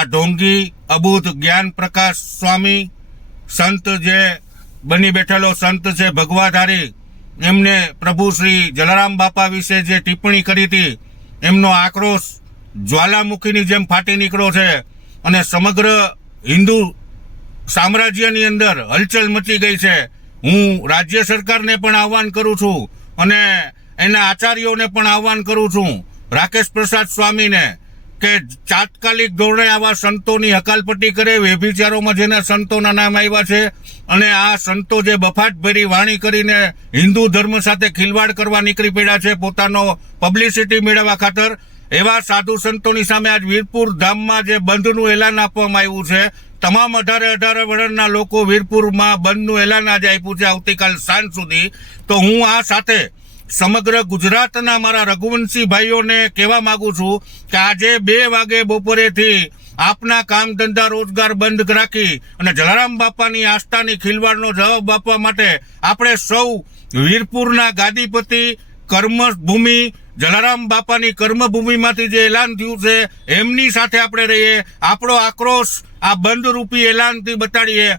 આ ઢોંગી અબુધ જ્ઞાન પ્રકાશ સ્વામી સંત જે બની બેઠેલો સંત છે ભગવાધારી, એમને પ્રભુ શ્રી જલારામ બાપા વિશે જે ટિપ્પણી કરી હતી, એમનો આક્રોશ જ્વાલામુખીની જેમ ફાટી નીકળ્યો છે અને સમગ્ર હિન્દુ સામ્રાજ્યની અંદર હલચલ મચી ગઈ છે. હું રાજ્ય સરકારને પણ આહવાન કરું છું અને એના આચાર્યોને પણ આહવાન કરું છું. રાકેશ પ્રસાદ સ્વામીને કે તાત્કાલિક ધોરણે આવા સંતોની હકાલપટ્ટી કરે વ્યભિચારોમાં જેના સંતોના નામ આવ્યા છે અને આ સંતો જે બફાટભરી વાણી કરીને હિન્દુ ધર્મ સાથે ખિલવાડ કરવા નીકળી પડ્યા છે, પોતાનો પબ્લિસિટી મેળવવા ખાતર, એવા સાધુ સંતોની સામે આજ વીરપુર ધામમાં જે બંધનું એલાન આપવામાં આવ્યું છે, તમામ અઢારે અઢારે વર્ષના લોકો વીરપુરમાં બંધનું એલાન આજે આપ્યું છે આવતીકાલ સાંજ સુધી. તો હું આ સાથે સમગ્ર ગુજરાતના મારા રઘુવંશી ભાઈઓને કહેવા માંગુ છું કે આજે બે વાગે બપોરેથી આપના કામ ધંધા રોજગાર બંધ રાખી અને જલારામ બાપાની આસ્થાની ખીલવાડનો જવાબ આપવા માટે આપણે સૌ વીરપુરના ગાદીપતિ કર્મભૂમિ, જલારામ બાપાની કર્મભૂમિમાંથી જે એલાન થયું છે, એમની સાથે આપણે રહીએ. આપણો આક્રોશ આ બંધ રૂપી એલાનથી બતાડીએ.